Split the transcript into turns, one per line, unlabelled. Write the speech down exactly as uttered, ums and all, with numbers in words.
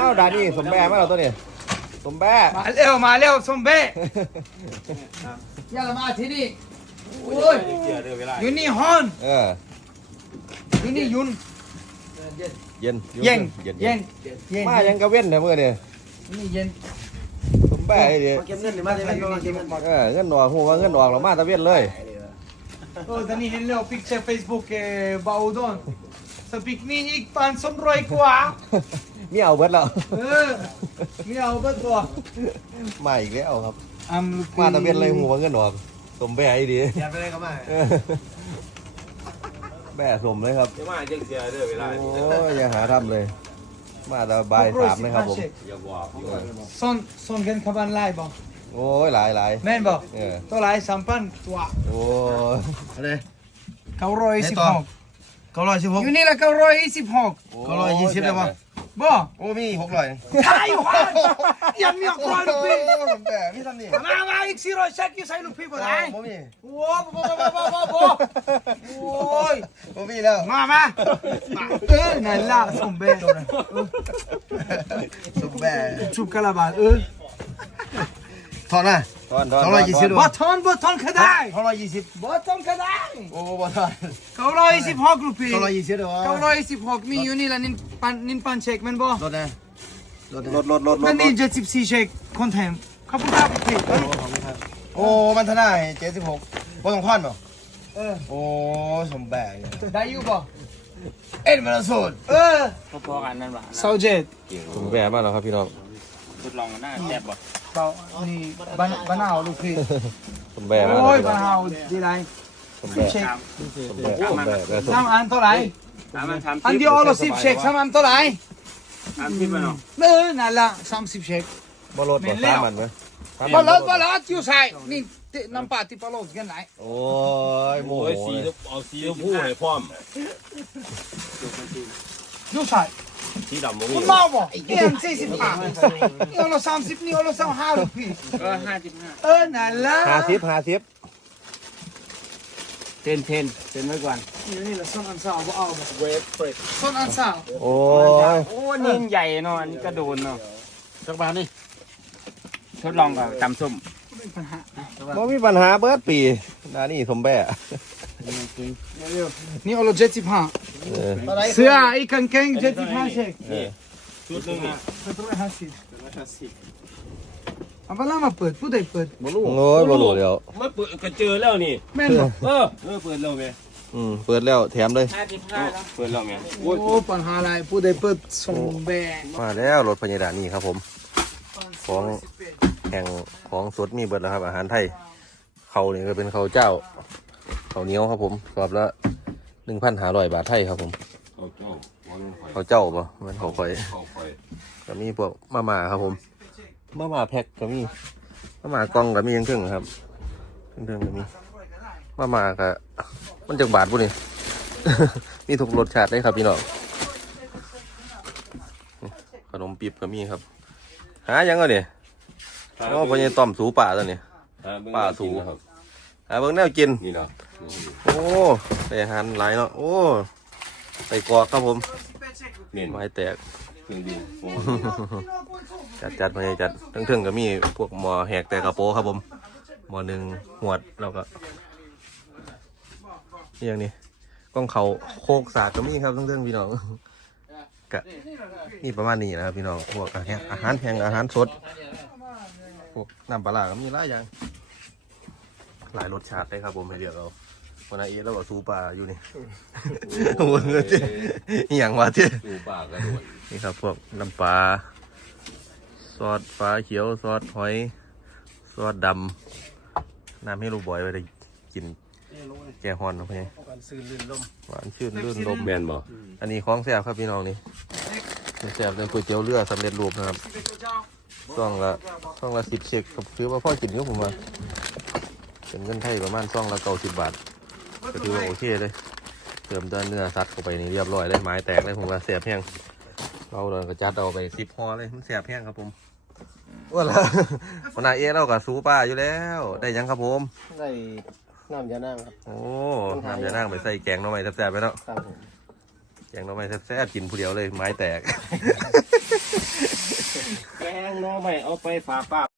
าวดานี่สมแบ่มาแล้วตัวนี้สมแบ่
มาเร็วมาเร็วสมเบ้อย่าละมาที่นี่โอ้ยอยู่นี่ฮอน
เออ
อยู่นี่ยุน
เย็น
เย็น
เย็น
เย็นเย็น
มายังกระเว้นเนี่ยเมื่อเนี่ย
นี่เย็น
สมแบ่ไอ้เดีย
เก็บเงินหรือมาได้ไหมเก็บเงิน
เออเงินดอกหัวเงินดอกเรามาตะเว้นเลย
โอ้ตอนนี้เห็นแล้วพิกเจอร์เฟซบุ๊กเอ่อบาอุดอนสปิกนี่อีกพันสองร้อยกว่า
มีเอาเบิดแล้ว
เออมีเอาเบิดตัว
มาอีกแล้วครับ
อัม
มาตะเว้นเลยหัวเงินดอกสมแบ่ไอ้เดีย
อย่าไปเลยก็มา
แบ่สมเลยครับ
จะมาเจ๊งเสียเด้อเวลา
โอ้ยอย่าหาทำเลย มาตะบายสามนะครับผม
อย่าบอกอยู่
ซอนซอนกันขบันไล่บ่
โอ้ยหลายหลาย
แม่นบ่
เออ
ตัวไล่สามพันตัว
โอ้ย
อะไร
เก้าร้อยสิบหก
เก้าร้อยสิบหก
อยู่นี่ละเก้าร้อยสิบหก
เก้าร้อยยี่สิบได้ปะ
บ่
โอ้มีหกร้อย
ใช่ฮะยังมีหกร้อยลูกพี่
แต่พี่ทำนี่
มามาอีกสี่ร้อยเช็คอยู่ใส่ลูกพี่บ่ได้
โอ้มี
โอ้บ่บ่บ่บ่บ่บ่โอ้ย
โอ้มีแล้ว
มามามาเออนั่นล่ะสมเบ้
สุกแบ่
ชุบกะลาบาเออ
ถอนนะ
ตอนตอน
สองร้อยยี่สิบ
บ่ทอนบ่ทอนก็ได้
เก้าร้อยยี่สิบ
บ่ทอนก็ได้
โอ้บ่ถอน
เก้าร้อยสิบหกลูกพี่
เก้าร้อยยี่สิบเด้อ
เก้าร้อยสิบหกมีอยู่นี่ละนินปันนินปันเช็คแมันบ่
รถนะรถ
รถรถรถร
นั่
ถ
นนี่เจ็ดสิบสี่เช็คคอนเทนต์ขอบคุณครับลูกพี่
โอ้มันทนายเจ็ดสิบหกบ่ต้องพันบ่
เออ
โอ้สมแบ่เนี่ย
ได้อยู่บ่
เอ็นมันสูตร
เออ
พอๆกันนั่นป่ะ
เซาเจ็ด
ผมแบมาแล้วครับพี่น้อง
ทดลองกันหน้าแซ่บบ่
เซานี่บ้านบ้านเฮาลูกพี่
ผมแบมาแล้ว
โอ้ย
พี่น้
บ้า
อน ง
เฮาดีไร
ผมแบ
เช็ค
ผมแบผมแบแบส
สามอันเท่าไหร่
สามอันสาม
อันเดียวเอาละสิบเช็คสามอันเท่าไหร่
สามสิบป่ะเนาะ
เออนั่นละสามสิบเช็ค
บ่รถบ่สามมันไหมสาม
บอ
มั
ล
น
ลดบอลลดอยู่ใส่นี่น้ำปลาที่ปลาโลดกันไหน
โอ้ยโม
โอ้
โห
ยสีเอาสีชมพูให้พร้อม
อยู่ใส่
สีดำบ่มี
คุณเมาบ่เอ็มสี่สิบห้านี่เอาละสามสิบนี่เอาละสามห้าลูกพี่
เออห้าสิบห้า
เออนั่นละ
ห้าสิบห้าสิบ
เทนเทนเทนไว้ก่อน
นี่นี่ละส้นอันสาวบ่เอาบ่
เวฟเปิด
ส้นอันสาว
โอ้ย
โอ้นี่ใหญ่เนาะอันนี้ก็โดนเนาะสักบาทนี่ทดลองกับตำส้ม
ไม่มีปัญหา
บ่มีปัญหาเบิดปีนานี่สมแบ
เร็วนี่เอาละเจ็ดสิบห้า
เออ
เสื้อไอ้กางเกงเจ็ดสิบห้าเช็ค
นี่ชุดนึงอ่ะ
เจ็ดร้อยห้าสิบเอาไปแล้วมาเปิดผู้ใดเปิด
บ่รู้
โอ้ยบ่รู้เดี๋ยว
มาเปิดก็เจอแล้วนี่
แม่นบ่
เออเออเปิดแล้วแม่
อืมเปิดแล้วแถมเลย
ห้าสิบห้าแล้วเปิดแล้วแม่
โอ้ปัญหาอะไรผู้ใดเปิดส่งแบง
มาแล้วรถพญาดานี่ครับผม ของแห่งของสดมีเบิดแล้วครับ อาหารไทยเขานี่ก็เป็นเขาวเจ้าเขาวเหนียวครับผมสอบละหนึ่งพันห้าร้อยบาทไทยครับผม
เอาเจ้าวันนี้
เขาวเจ้าป่ะมันเขาวข่อย
เข้าไป
ก็มีพวกมาม่าครับผมมาม่าแพ็คก็มีมาม่ากล่องก็มียังเครื่องครับเครื่องก็มีมาม่าก็มันจากบาทปุ่นี่ มีทุกรสชาติเลยครับพี่น้องขนมปี๊บก็มีครับหายังก็เนี่ยโอ้พญาต้อมสูป่าตัวนี้ป่าสูครับหาเบิ่งแนวกิน
นี่เนาะ
โอ้ได้อาหารหลายเนาะโอ้ใส่กรอกครับผม
เน้น
ไม้แตก
เครื่องดื่มโอ้
จัดจัดมาจัดทั้งเทิงก็มีพวกหมอแหกแต่กระโปรงครับผมหมอหนึ่งหวดแล้วก็นี่อย่างนี้กล้องเขาโคกสากก็มีครับทั้งเทิงพี่น้องกะมีประมาณนี้นะครับพี่น้องพวกอาหารอาหารแห้งอาหารสดพวกน้ำปลาร้าก็มีหลายอย่างหลายรสชาติเลยครับผมให้เลือกเอาวันนี้เราก็ซูปลาอยู่นี่โอ้โหอหย่างว่าที่
ดูปากกระโดด
นี่ครับพวกน้ำปลาซอสฟ้าเขียวซอสหอยซอสดำน้ำให้ลูกบอยไปได้กินแกงฮอนนะพี่หวานชื่นลื่นลม
แม่นบ่
อันนี้ของแซ่บครับพี่น้องนี่แซ่บเลยก๋วยเตี๋ยวเรือสำเร็จรูปนะครับซองละซองละสิบเชกกับถือว่าพ่อกินก็ผมว่าเป็นเงินไทยประมาณซองละเก้าสิบบาทก็ถือว่าโอเคเลยเติมเนื้อสัตว์เข้าไปนี่เรียบร้อยเลยไม้แตกเลยผมว่าแซ่บแห้งเราเลยก็จัดเอาไปสิบห่อเลยมันแซ่บแห้งครับผมว่าละวันนาเอเรากับซูป้าอยู่แล้วได้ยังครับผม
ได้น้ำยานั่งครับ
โอ้น้ำจะนั่งไปใส่แกงหน่อไม้แซ่บๆไปเนาะ
ครับผม
แกงหน่อไม้แซ่บๆกินผู้เดียวเลยไม้แตก
งน้อไม่เอาไปฝากป้า